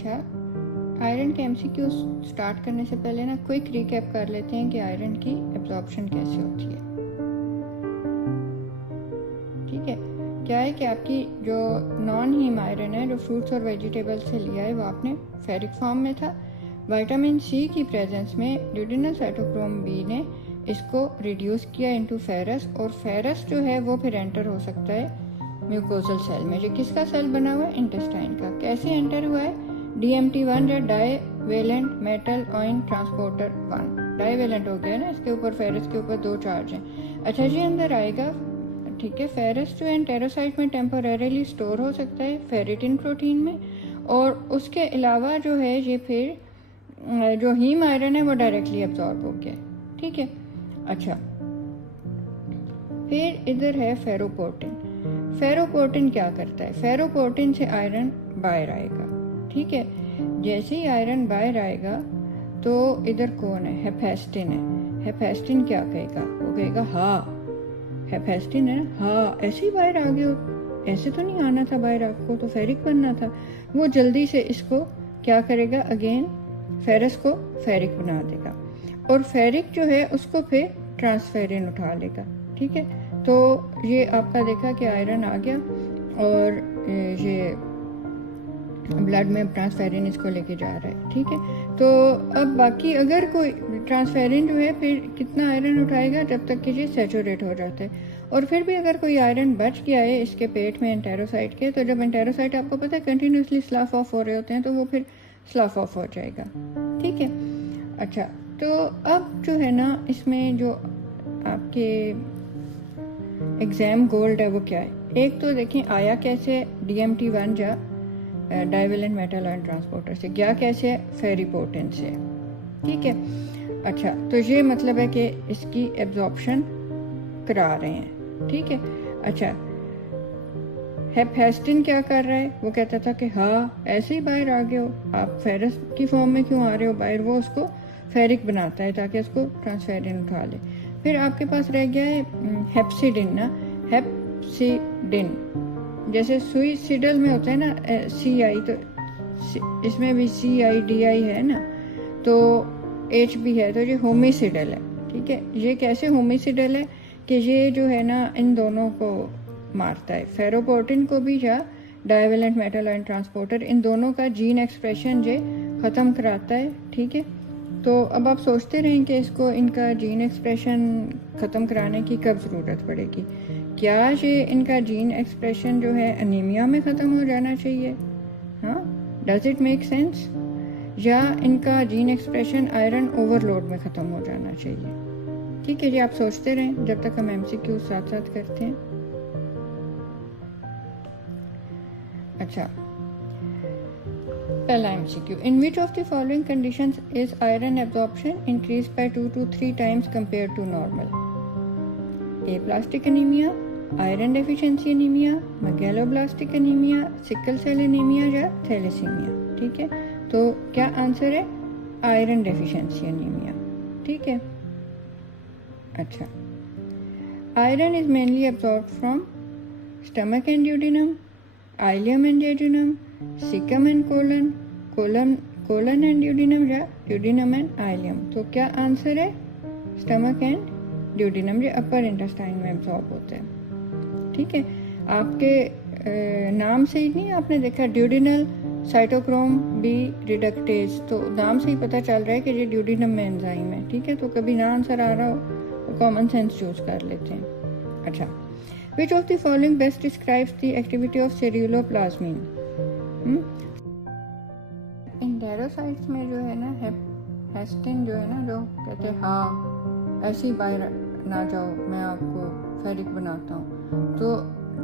अच्छा, आयरन के MCQ start करने से पहले ना क्विक रिकैप कर लेते हैं कि आयरन की एब्जॉर्प्शन कैसे होती है। ठीक है, क्या है कि आपकी जो नॉन हीम आयरन है, जो फ्रूट्स और वेजिटेबल्स से लिया है, वो आपने फेरिक फॉर्म में था। विटामिन सी की प्रेजेंस में ड्यूडिनल साइटोक्रोम बी ने इसको रिड्यूस किया इनटू फेरस, और फेरस जो है वो फिर एंटर हो सकता है म्यूकोजल सेल में। जो किसका सेल बना हुआ है? इंटेस्टाइन का। कैसे एंटर हुआ है? DMT1 या divalent metal ion transporter 1 divalent हो गया ना, इसके ऊपर फेरस के ऊपर 2 चार्ज हैं। अच्छा जी, अंदर आएगा। ठीक है, फेरस जो है एंटेरोसाइट में टेम्पोरेरीली स्टोर हो सकता है फेरिटिन प्रोटीन में, और उसके अलावा जो है ये फिर जो हीम आयरन है वो डायरेक्टली एब्जॉर्ब हो गया। ठीक है, अच्छा, फिर इधर है फेरोपोर्टिन। फेरोपोर्टिन क्या करता है? फेरोपोर्टिन से आयरन बाहर आएगा। ठीक है, जैसे ही आयरन बाहर आएगा तो इधर कौन है? हेफेस्टिन है। हेफेस्टिन क्या कहेगा? वो कहेगा हाँ, हेफेस्टिन है ना, हाँ ऐसे ही बाहर आ गए हो, ऐसे तो नहीं आना था बाहर, आपको तो फेरिक बनना था। वो जल्दी से इसको क्या करेगा? अगेन फेरस को फेरिक बना देगा, और फेरिक जो है उसको फिर ट्रांसफेरिन उठा लेगा। ठीक है, तो ये आपका देखा कि आयरन आ गया और ये ब्लड में ट्रांसफेरिन इसको लेके जा रहा है। ठीक है, तो अब बाकी अगर कोई ट्रांसफेरिन जो है फिर कितना आयरन उठाएगा? जब तक कि ये सैचुरेट हो जाता है। और फिर भी अगर कोई आयरन बच गया है इसके पेट में एंटेरोसाइट के, तो जब एंटेरोसाइट आपको पता है कंटिन्यूसली स्लाफ ऑफ हो रहे होते हैं, तो वो फिर स्लाफ ऑफ हो जाएगा। ठीक है, अच्छा, तो अब जो है ना इसमें जो आपके एग्जाम गोल्ड है वो क्या है? एक तो देखें आया कैसे? DMT1 या डाईवेलेंट मेटल आयन ट्रांसपोर्टर से। गया कैसे? फेरिपोर्टिन से। ठीक है, अच्छा, तो ये मतलब है कि इसकी एब्जॉर्प्शन करा रहे हैं। ठीक है, अच्छा, हेफेस्टिन क्या कर रहा है? वो कहता था कि हाँ ऐसे ही बाहर आ गए हो, आप फेरस की फॉर्म में क्यों आ रहे हो बाहर? वो उसको फेरिक बनाता है ताकि उसको ट्रांसफेरिन उठा ले। फिर आपके पास रह गया है हेप्सिडिन ना, हेप्सिडिन, जैसे सुइसिडल में होता है ना CI, तो इसमें भी CIDI है ना, तो H भी है, तो ये होमिसिडल है। ठीक है, ये कैसे होमिसिडल है कि ये जो है ना इन दोनों को मारता है, फेरोपोर्टिन को भी या डाईवेलेंट मेटल आयन ट्रांसपोर्टर, इन दोनों का जीन एक्सप्रेशन ये ख़त्म कराता है। ठीक है, तो अब आप सोचते रहें कि इसको इनका जीन एक्सप्रेशन ख़त्म कराने की कब ज़रूरत पड़ेगी? क्या ये इनका जीन एक्सप्रेशन जो है अनीमिया में ख़त्म हो जाना चाहिए? हाँ, डज इट मेक सेंस? या इनका जीन एक्सप्रेशन आयरन ओवरलोड में ख़त्म हो जाना चाहिए? ठीक है जी, आप सोचते रहें जब तक हम MCQ साथ साथ करते हैं। अच्छा, पहला MCQ, in which of the following conditions is iron absorption increase by 2 to 3 times compared to normal? Aplastic anaemia, iron deficiency anaemia, megaloblastic anaemia, sickle cell anaemia या थैलेसीमिया। ठीक है, तो क्या आंसर है? Iron deficiency anaemia. ठीक है, अच्छा, iron is mainly absorbed from stomach and duodenum, ileum and jejunum, cecum and colon and duodenum या duodenum and ileum। तो क्या आंसर है? स्टमक एंड ड्यूडिनम, ये अपर इंटेस्टाइन में एब्जॉर्ब होते हैं। ठीक है, आपके नाम से ही नहीं आपने देखा ड्यूडिनल साइटोक्रोम बी रिडक्टेज, तो नाम से ही पता चल रहा है कि ये ड्यूडिनम में एंजाइम है। ठीक है, तो कभी ना आंसर आ रहा हो तो कॉमन सेंस यूज कर लेते हैं। अच्छा, which of the following best describes the activity of ceruloplasmin? एंटेरोसाइट्स में जो है ना हेस्टिन जो है ना, जो कहते हैं हाँ ऐसे ही बाहर ना जाओ, मैं आपको फेरिक बनाता हूँ, तो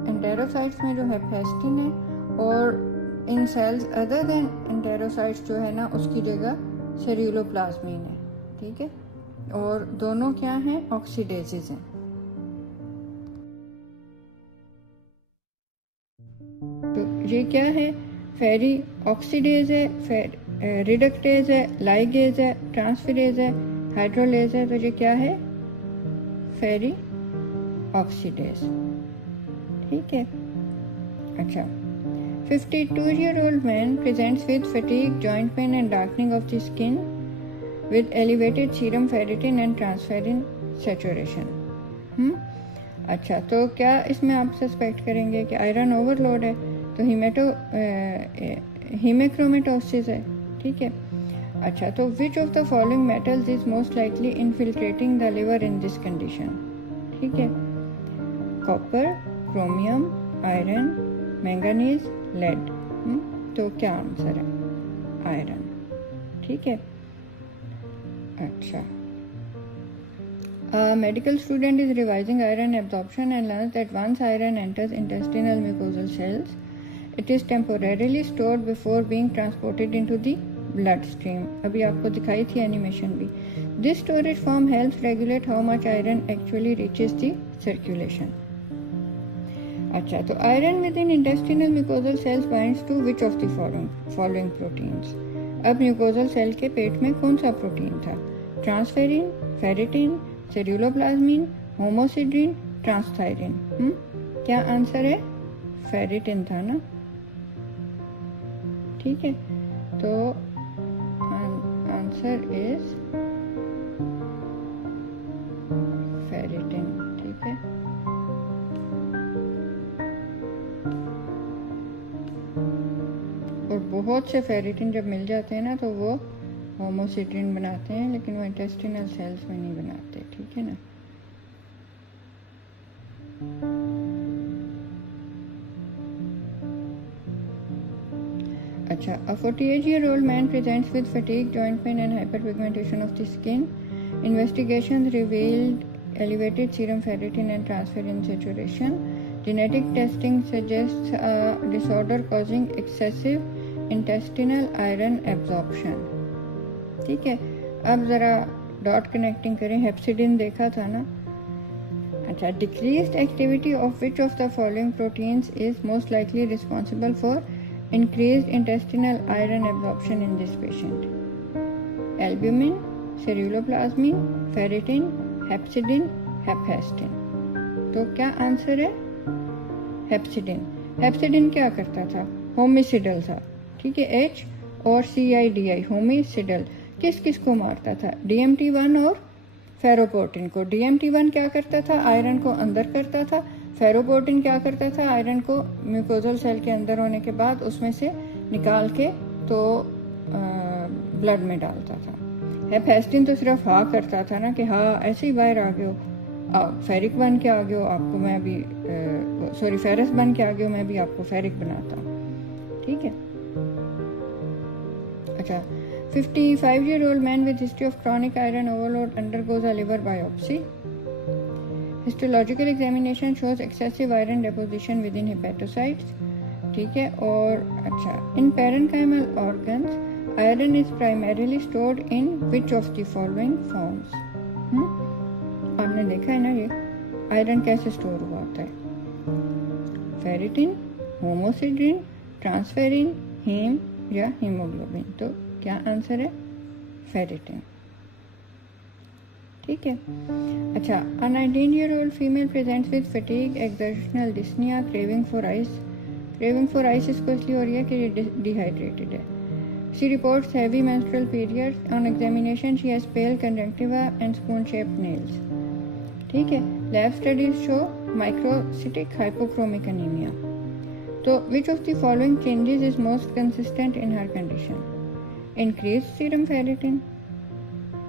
एंटेरोसाइट्स में जो है हेस्टिन है, और इन सेल्स अदर देन एंटेरोसाइट्स जो है ना उसकी जगह सेरुलोप्लाज्मिन है। ठीक है, और दोनों क्या हैं? ऑक्सीडेजेस हैं। तो ये क्या है? फेरी ऑक्सीडेज है, रिडक्टेज है, लाइगेज है, ट्रांसफरेज है, हाइड्रोलेज है, तो ये क्या है? फेरी ऑक्सीडेज। ठीक है, अच्छा, 52-year-old man presents with fatigue, joint pain and darkening of the skin with elevated serum ferritin and transferrin saturation. अच्छा, तो क्या इसमें आप सस्पेक्ट करेंगे कि आयरन ओवरलोड है, तो हीमेक्रोमेटोसिस है, ठीक है। अच्छा, तो which of the following metals is most likely infiltrating the liver in this condition, ठीक है। Copper, chromium, iron, manganese, lead. तो क्या आंसर है? आयरन, ठीक है। अच्छा, a medical student is revising iron absorption and learns that once iron enters intestinal mucosal cells, it is temporarily stored before being transported into the bloodstream. अभी आपको दिखाई थी एनिमेशन भी। This storage form helps regulate how much iron actually reaches the circulation. अच्छा, तो iron within intestinal mucosal cells binds to which of the following proteins? अब mucosal cell के पेट में कौन सा प्रोटीन था? Transferrin, ferritin, ceruloplasmin, hemosiderin, transthyretin. क्या आंसर है? फेरिटिन था ना, ठीक है। तो आंसर इज फेरिटिन, ठीक है। और बहुत से फेरिटिन जब मिल जाते हैं ना तो वो होमोसिड्रिन बनाते हैं, लेकिन वो इंटेस्टिनल सेल्स में नहीं बनाते, ठीक है ना। अच्छा, a 48-year-old man presents with fatigue, joint pain and hyperpigmentation of the skin. Investigations revealed elevated serum ferritin and transferrin saturation. Genetic testing suggests a disorder causing excessive intestinal iron absorption, ठीक है। अब ज़रा dot connecting करें। हेप्सिडिन देखा था ना। अच्छा, decreased activity of which of the following proteins is most likely responsible for increased intestinal iron absorption in this patient? Albumin, ceruloplasmin, ferritin, hepcidin, hephaestin. तो क्या आंसर है? हेप्सिडिन। हेप्सिडिन क्या करता था? होमिसिडल था, ठीक है। H और CIDI, होमिसिडल, किस किस को मारता था? DMT1 और फेरोपोर्टिन को। DMT1 क्या करता था? आयरन को अंदर करता था। फेरोपोर्टिन क्या करता था? आयरन को म्यूकोजल सेल के अंदर होने के बाद उसमें से निकाल के तो ब्लड में डालता था। हेपेस्टिन तो सिर्फ हाँ करता था ना कि हाँ ऐसे ही बाहर आ गए हो, फेरिक बन के आ गए हो, आपको मैं अभी सॉरी फेरस बन के आ गए हो, मैं भी आपको फेरिक बनाता हूँ, ठीक है। अच्छा, 55-year-old man with history of chronic iron overload undergoes a liver biopsy. Histological examination shows excessive iron deposition within hepatocytes, ठीक है। और अच्छा, in parenchymal organs, iron is primarily stored in which of the following forms? आपने देखा है ना ये iron कैसे स्टोर हुआ होता है? फेरिटिन, होमोसिड्रिन, ट्रांसफेरिन, हीम या हीमोग्लोबिन। तो क्या आंसर है? फेरिटिन, ठीक है। अच्छा, a 19-year-old female presents with fatigue, exertional dyspnea, craving for ice। craving for ice इसको इसलिए हो रही है कि ये डिहाइड्रेटेड है। She reports heavy menstrual periods. On examination, she has pale conjunctiva and spoon-shaped nails, ठीक है। Lab studies show microcytic hypochromic anaemia. तो which of the following changes is most consistent in her condition? Increase serum ferritin.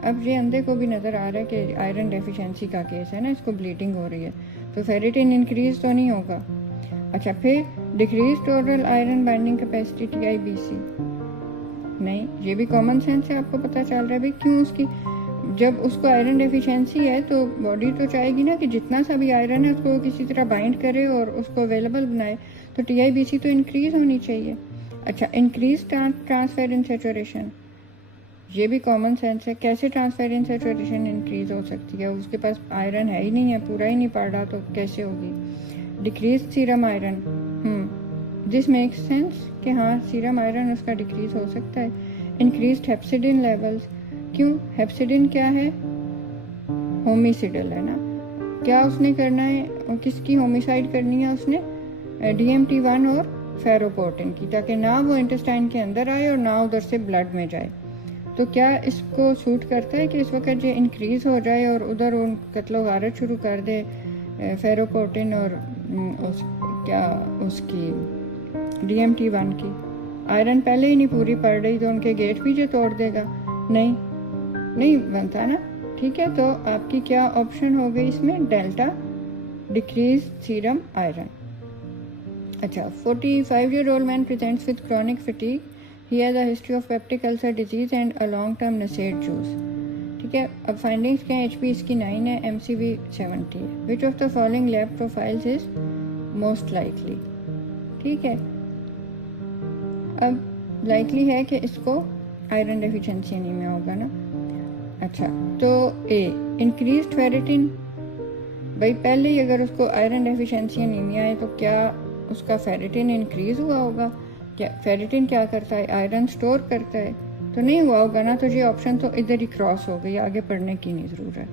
अब ये अंधे को भी नज़र आ रहा है कि आयरन डेफिशिएंसी का केस है ना, इसको ब्लीडिंग हो रही है, तो फेरिटिन इंक्रीज तो नहीं होगा। अच्छा, फिर decrease total iron binding capacity TIBC, नहीं, ये भी कॉमन सेंस से आपको पता चल रहा है भाई क्यों। उसकी जब उसको आयरन डेफिशिएंसी है तो बॉडी तो चाहेगी ना कि जितना सा भी आयरन है उसको किसी तरह बाइंड करे और उसको अवेलेबल बनाए, तो TIBC तो इंक्रीज होनी चाहिए। अच्छा, इंक्रीज ट्रांसफेरिन सैचुरेशन, ये भी कॉमन सेंस है। कैसे ट्रांसफेरिन सैचुरेशन इंक्रीज हो सकती है? उसके पास आयरन है ही नहीं है, पूरा ही नहीं पड़ रहा, तो कैसे होगी? Decrease serum iron, this makes sense कि हाँ सीरम आयरन उसका डिक्रीज हो सकता है। इंक्रीज हेप्सिडिन लेवल्स, क्यों? हेप्सिडिन क्या है? होमिसिडल है ना। क्या उसने करना है और किसकी होमिसाइड करनी है उसने? DMT1 और फेरोपोर्टिन की, ताकि ना वो इंटेस्टाइन के अंदर आए और ना उधर से ब्लड में जाए। तो क्या इसको सूट करता है कि इस वक्त ये इंक्रीज़ हो जाए और उधर उन कत्लो गारत शुरू कर दे फेरोपोर्टिन और उसकी DMT1 की? आयरन पहले ही नहीं पूरी पड़ रही तो उनके गेट भी जो तोड़ देगा? नहीं बनता ना। ठीक है, तो आपकी क्या ऑप्शन हो गई इसमें? Delta, decrease serum iron. अच्छा, 45-year-old man presents with chronic fatigue. He has a history of peptic ulcer disease and a long-term NSAID use. ठीक है, अब फाइंडिंग्स क्या है? HP इसकी 9 है, MCV 70 है। Which of the following lab profiles is most likely? ठीक है, अब लाइकली है कि इसको आयरन डेफिशिएंसी एनीमिया होगा ना। अच्छा, तो ए इंक्रीज्ड फेरेटिन, भाई पहले ही अगर उसको आयरन डेफिशिएंसी एनीमिया है तो क्या उसका फेरेटिन इंक्रीज हुआ होगा? क्या फेरेटिन क्या करता है? आयरन स्टोर करता है, तो नहीं हुआ होगा ना। तो ये ऑप्शन तो इधर ही क्रॉस हो गई, आगे पढ़ने की नहीं ज़रूरत।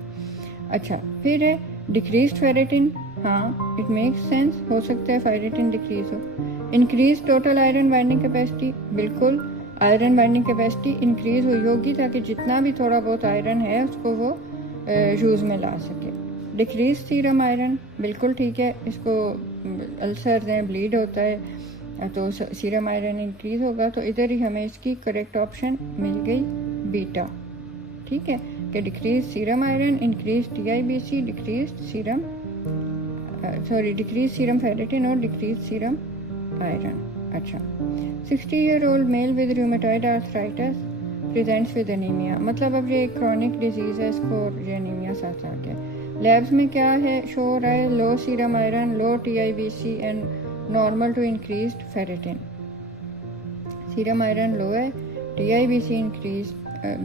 अच्छा, फिर है डिक्रीज्ड फेरेटिन। हाँ, इट मेक्स सेंस, हो सकता है फेरेटिन डिक्रीज हो। Increase total iron binding capacity, बिल्कुल आयरन बाइंडिंग कैपेसिटी इंक्रीज हुई होगी ताकि जितना भी थोड़ा बहुत आयरन है उसको वो यूज़ में ला सके। डिक्रीज सीरम आयरन, बिल्कुल ठीक है, इसको अल्सर हैं, ब्लीड होता है तो सीरम आयरन इंक्रीज होगा। तो इधर ही हमें इसकी करेक्ट ऑप्शन मिल गई बीटा। ठीक है, कि decrease serum iron, increase TIBC, decrease serum ferritin और डिक्रीज सीरम आयरन। अच्छा, 60-year-old mail with rheumatoid arthritis presents with anaemia, मतलब अब ये क्रॉनिक डिजीज है, इसको ये एनीमिया साथ आ गया। लैब्स में क्या है शो हो रहा है? Low serum iron, low TIBC and normal to increased ferritin. Serum iron low है, TIBC इंक्रीज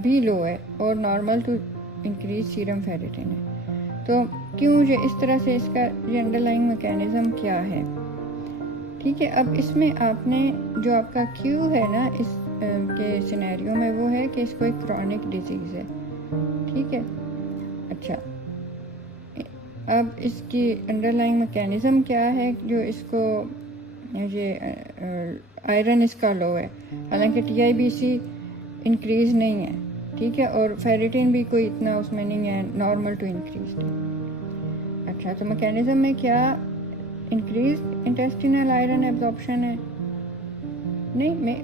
भी लो है और normal to increase serum ferritin है। तो क्यों ये इस तरह से, इसका ये अंडरलाइंग मैकेनिज्म क्या है? ठीक है, अब इसमें आपने जो आपका क्यू है ना इस के सिनेरियो में, वो है कि इसको एक क्रॉनिक डिजीज़ है। ठीक है, अच्छा, अब इसकी अंडरलाइंग मैकेनिज्म क्या है जो इसको ये आयरन इसका लो है, हालांकि TIBC इंक्रीज नहीं है। ठीक है, और फेरेटिन भी कोई इतना उसमें नहीं है, नॉर्मल टू इंक्रीज है। अच्छा, तो मैकेनिज्म में क्या इंक्रीज इंटेस्टिनल आयरन एब्जॉर्प्शन है? नहीं,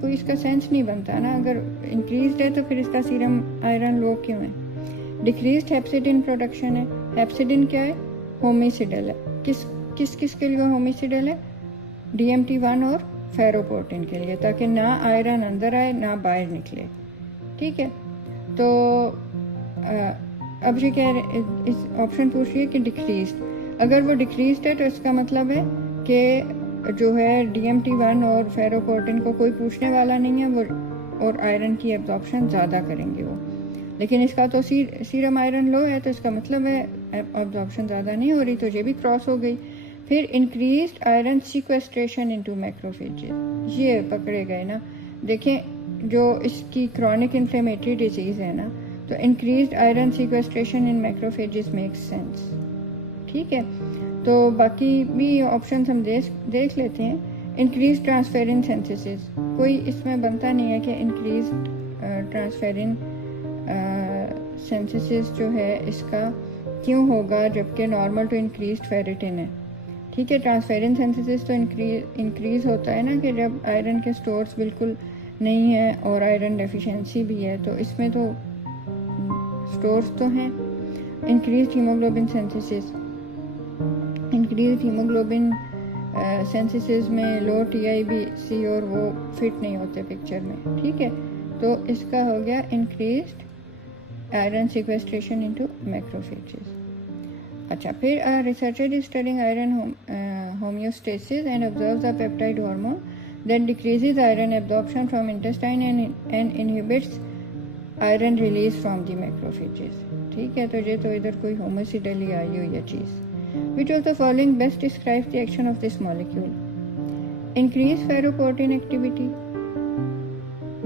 कोई इसका सेंस नहीं बनता ना। अगर इंक्रीज है तो फिर इसका सीरम आयरन लो क्यों है? डिक्रीज्ड हेप्सिडिन प्रोडक्शन है। हेप्सिडिन क्या है? होमिसिडल है। किस के लिए होमिसिडल है? DMT1 और फेरोपोर्टिन के लिए, ताकि ना आयरन अंदर आए ना बाहर निकले। ठीक है, तो अब ये कह रहे, इस ऑप्शन पूछ रही है कि डिक्रीज्ड, अगर वो डिक्रीज्ड है तो इसका मतलब है कि जो है DMT1 और फेरोपोर्टिन को कोई पूछने वाला नहीं है, वो और आयरन की एब्जॉर्प्शन ज़्यादा करेंगे वो। लेकिन इसका तो सीरम आयरन लो है, तो इसका मतलब है एब्जॉर्प्शन ज़्यादा नहीं हो रही, तो ये भी क्रॉस हो गई। फिर increased iron sequestration into macrophages, ये पकड़े गए ना। देखें, जो इसकी क्रॉनिक इन्फ्लेमेटरी डिजीज़ है ना, तो इंक्रीज्ड आयरन सीक्वेस्ट्रेशन इन मैक्रोफेजेस मेक्स सेंस। ठीक है, तो बाकी भी ऑप्शन हम देख लेते हैं। इंक्रीज ट्रांसफेरिन सिंथेसिस, कोई इसमें बनता नहीं है कि इंक्रीज ट्रांसफेरिन सिंथेसिस जो है इसका क्यों होगा जबकि नॉर्मल टू इंक्रीज फेरेटिन है। ठीक है, ट्रांसफेरिन सिंथेसिस तो इंक्रीज होता है ना कि जब आयरन के स्टोर्स बिल्कुल नहीं है और आयरन डेफिशिएंसी भी है, तो इसमें तो स्टोर्स तो हैं। Increase haemoglobin synthesis, increase haemoglobin synthesis में लो TIBC और वो फिट नहीं होते पिक्चर में। ठीक है, तो इसका हो गया increased iron sequestration into macrophages. अच्छा, फिर researcher is studying iron homeostasis and observes the peptide hormone that decreases iron absorption from intestine and inhibits iron release from the macrophages. ठीक है, तो ये तो इधर कोई होमियोसिडली आई हुई है चीज़। Which of the following best describes the action of this molecule? Increase ferroportin activity,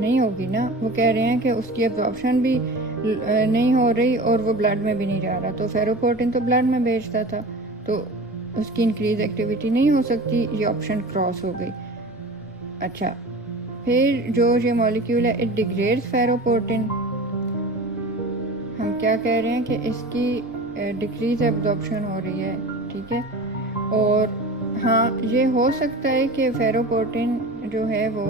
नहीं होगी ना। वो कह रहे हैं कि उसकी एब्जॉर्प्शन भी नहीं हो रही और वो ब्लड में भी नहीं जा रहा, तो फेरोपोर्टिन तो ब्लड में भेजता था, तो उसकी इंक्रीज एक्टिविटी नहीं हो सकती। ये ऑप्शन क्रॉस हो गई। अच्छा, फिर जो ये मॉलिक्यूल है इट डिग्रेड्स फेरोपोर्टिन। हम क्या कह रहे हैं कि इसकी डिक्रीज एब्जॉर्प्शन हो रही है, ठीक है। और हाँ, ये हो सकता है कि फेरोपोर्टिन जो है वो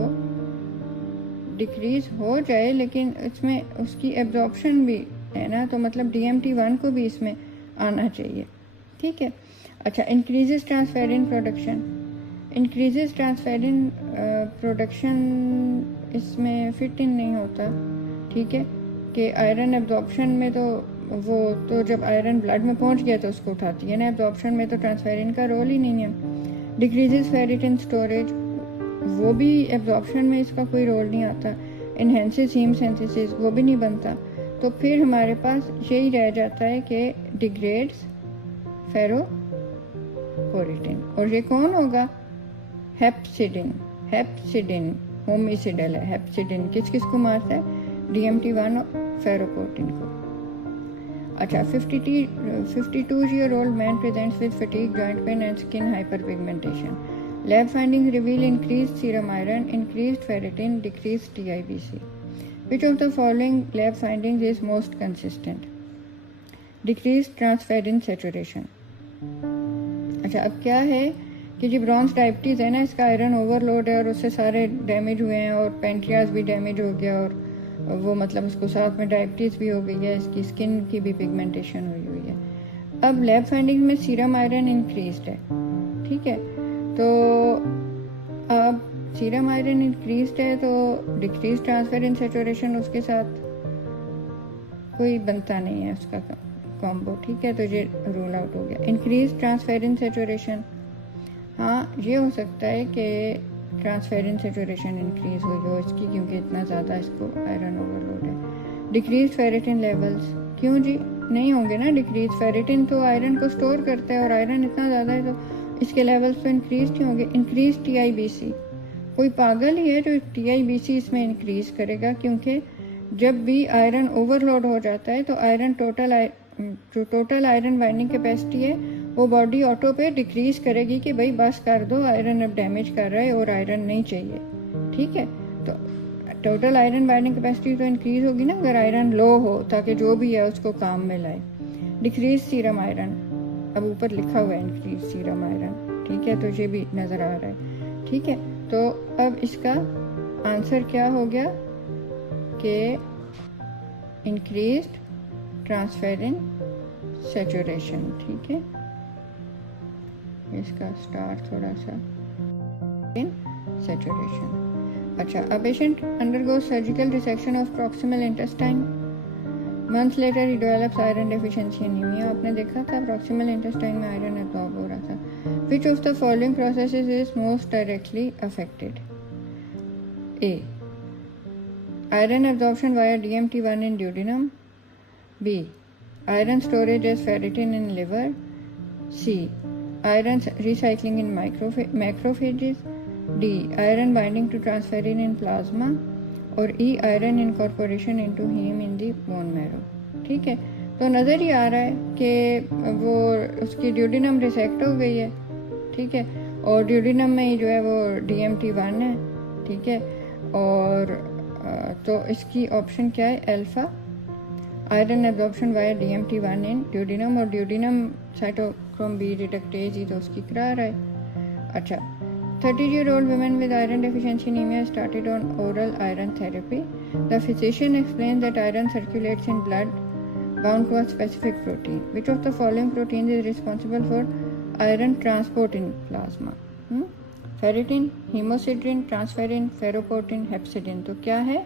डिक्रीज हो जाए, लेकिन इसमें उसकी एब्जॉर्प्शन भी है ना, तो मतलब DMT1 को भी इसमें आना चाहिए, ठीक है। अच्छा, increases transferrin production. Increases transferrin production इसमें फिट इन नहीं होता, ठीक है, कि आयरन एब्जॉर्प्शन में तो वो तो जब आयरन ब्लड में पहुंच गया तो उसको उठाती है ना, एब्जॉर्प्शन में तो ट्रांसफेरिन का रोल ही नहीं है। डिक्रीजेस फेरिटिन स्टोरेज, वो भी एब्जॉर्प्शन में इसका कोई रोल नहीं आता। इनहेंसेस हीम सिंथेसिस, वो भी नहीं बनता। तो फिर हमारे पास यही रह जाता है कि डिग्रेड्स फेरोपोरिटिन। और ये कौन होगा? हेप्सिडिन। हेप्सिडिन होमिसिडल है। हेप्सिडिन किस किस को मारता है? DMT1 और फेरोपोर्टिन को। अच्छा, 52-year-old man presents with fatigue, joint pain and skin hyperpigmentation. Lab findings reveal increased serum iron, increased ferritin, decreased TIBC. Which of the following lab findings is most consistent? Decreased transferrin saturation. अच्छा, अब क्या है कि जो bronze diabetes है ना, इसका iron overload है और उससे सारे डैमेज हुए हैं और पेंक्रियाज भी डैमेज हो गया और वो मतलब उसको साथ में डायबिटीज़ भी हो गई है, इसकी स्किन की भी पिगमेंटेशन हुई है। अब लैब फाइंडिंग में सीरम आयरन इंक्रीज्ड है, ठीक है। तो अब सीरम आयरन इंक्रीज्ड है तो डिक्रीज ट्रांसफेरिन सैचुरेशन उसके साथ कोई बनता नहीं है उसका कॉम्बो, ठीक है। तो ये रूल आउट हो गया। इंक्रीज ट्रांसफेरिन सैचुरेशन, हाँ ये हो सकता है कि ट्रांसफेरिन सैचुरेशन इंक्रीज हुई हो इसकी, क्योंकि इतना ज़्यादा इसको आयरन ओवरलोड है। डिक्रीज फेरिटिन लेवल्स, क्यों जी नहीं होंगे ना डिक्रीज? फेरिटिन तो आयरन को स्टोर करता है और आयरन इतना ज़्यादा है तो इसके लेवल्स तो इंक्रीज क्यों होंगे? इंक्रीज TIBC, कोई पागल ही है जो TIBC इसमें इंक्रीज करेगा, क्योंकि जब भी आयरन ओवरलोड हो जाता है तो iron total iron binding capacity है वो बॉडी ऑटो पे डिक्रीज करेगी कि भाई बस कर दो, आयरन अब डैमेज कर रहा है और आयरन नहीं चाहिए, ठीक है। तो टोटल आयरन बाइंडिंग कैपेसिटी तो इंक्रीज होगी ना अगर आयरन लो हो, ताकि जो भी है उसको काम में लाए। डिक्रीज सीरम आयरन, अब ऊपर लिखा हुआ है इंक्रीज सीरम आयरन, ठीक है, तो ये भी नज़र आ रहा है, ठीक है। तो अब इसका आंसर क्या हो गया कि इंक्रीज्ड ट्रांसफेरिन सैचुरेशन, ठीक है। इसका स्टार थोड़ा सा इन सैचुरेशन। अच्छा, a patient undergoes surgical resection of proximal intestine, months later he develops iron deficiency anaemia. आपने देखा था प्रॉक्सिमल इंटेस्टाइन में आयरन एब्जॉर्ब हो रहा था। विच of the following processes is most directly affected? A, iron absorption via DMT1 in duodenum. B, iron storage as ferritin in liver. C, iron recycling in macrophages. D, iron binding to transferrin in plasma. और E, iron incorporation into heme in the bone marrow, ठीक है। तो नज़र ही आ रहा है कि वो उसकी ड्यूडिनम रिसेक्ट हो गई है, ठीक है, और ड्यूडिनम में ही जो है वो DMT1 है, ठीक है। और तो इसकी ऑप्शन क्या है? Alpha, iron absorption via DMT1 इन ड्यूडिनम, और ड्यूडिनम साइटोक्रोम B रिडक्टेज ही तो उसकी करा रहा है। अच्छा, 30-year-old women with iron deficiency anemia started on oral iron therapy. The physician explained that iron circulates in blood bound to a specific protein. Which of the following proteins is responsible for iron transport in plasma? Ferritin, hemosidrin, transferrin, ferroportin, hepcidin। तो क्या है?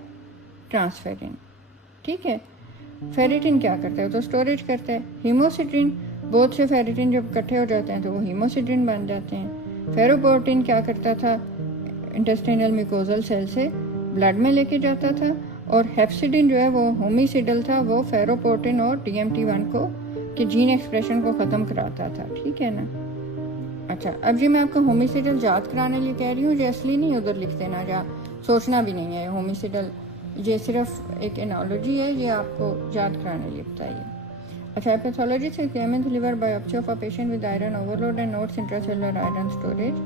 Transferrin, ठीक है। Ferritin क्या करता है? तो storage करता है। हीमोसिड्रिन, बहुत से फेरिटिन जब इकट्ठे हो जाते हैं तो वो हीमोसिड्रिन बन जाते हैं। फेरोपोर्टिन क्या करता था? इंटेस्टाइनल म्यूकोजल सेल से ब्लड में लेके जाता था। और हेप्सिडिन जो है वो होमिसिडल था, वो फेरोपोर्टिन और DMT1 को कि जीन एक्सप्रेशन को ख़त्म कराता था, ठीक है ना। अच्छा, अब जी मैं आपको होमिसिडल याद कराने लिए कह रही हूँ, जो असली नहीं उधर लिख देना, या सोचना भी नहीं है होमिसिडल, ये सिर्फ एक एनोलॉजी है, ये आपको याद कराने लिए बताइए। अच्छा, pathologist examines liver biopsy of a patient with iron overload and notes intracellular iron storage.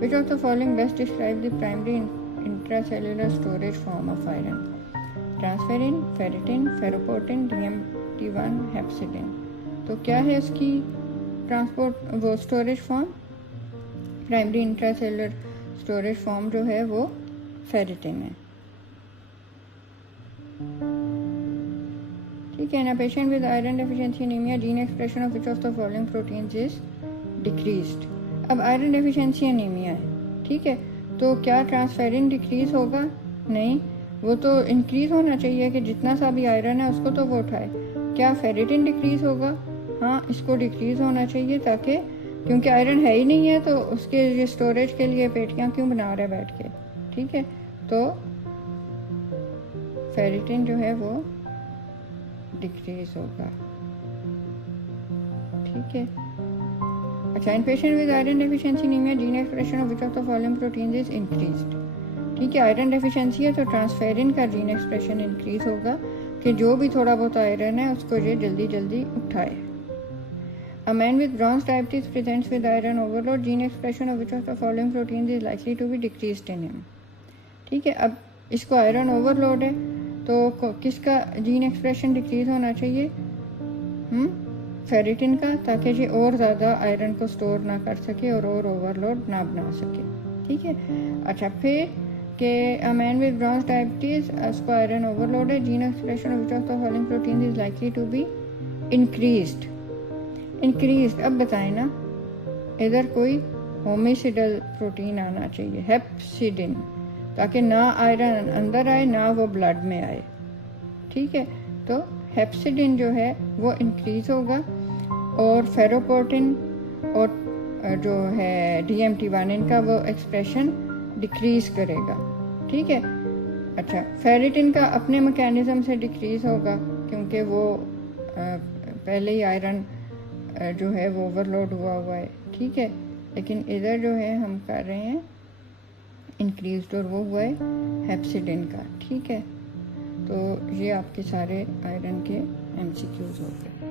Which of the following best describe the primary intracellular storage form of iron, transferrin, ferritin, ferroportin, DMT1, hepcidin. तो क्या है इसकी transport वो storage form? Primary intracellular storage form जो है वो ferritin है। ठीक है ना। Patient with iron deficiency anaemia, gene expression of which of the following proteins is decreased. अब आयरन डेफिशिएंसी एनीमिया है, ठीक है, तो क्या ट्रांसफेरिन डिक्रीज होगा? नहीं, वो तो इंक्रीज होना चाहिए कि जितना सा भी आयरन है उसको तो वो उठाए। क्या फेरिटिन डिक्रीज होगा? हाँ, इसको डिक्रीज होना चाहिए, ताकि क्योंकि आयरन है ही नहीं है तो उसके स्टोरेज के लिए पेटियाँ क्यों बना रहे बैठ के। ठीक है, तो फेरिटिन जो है वो डिक्रीज होगा। ठीक है। अच्छा, in patient with iron deficiency anaemia, gene expression of which of the following proteins is increased. ठीक है, आयरन डेफिशिएंसी है तो ट्रांसफेरिन का जीन एक्सप्रेशन इंक्रीज होगा कि जो भी थोड़ा बहुत आयरन है उसको ये जल्दी जल्दी उठाए। A man with bronze diabetes presents with iron overload, gene expression of which of the following proteins is likely to be decreased in him। ठीक है, अब इसको आयरन ओवरलोड है तो किसका जीन एक्सप्रेशन डिक्रीज होना चाहिए? फेरिटिन का, ताकि ये और ज़्यादा आयरन को स्टोर ना कर सके और ओवरलोड ना बना सके। ठीक है। अच्छा, फिर के a man with bronze diabetes, उसको आयरन ओवरलोड है, gene expression of which of the following protein is likely to be increased. अब बताएं ना, इधर कोई होमिसिडल प्रोटीन आना चाहिए, हेप्सिडिन, ताकि ना आयरन अंदर आए ना वो ब्लड में आए। ठीक है, तो हेप्सिडिन जो है वो इंक्रीज होगा और फेरोपोर्टिन और जो है DMT1 इनका वो एक्सप्रेशन डिक्रीज करेगा। ठीक है। अच्छा, फेरिटिन का अपने मैकेनिज्म से डिक्रीज होगा क्योंकि वो पहले ही आयरन जो है वो ओवरलोड हुआ है। ठीक है, लेकिन इधर जो है हम कर रहे हैं इंक्रीज और वो हुआ है हेप्सिडिन का। ठीक है, तो ये आपके सारे आयरन के MCQs हो गए।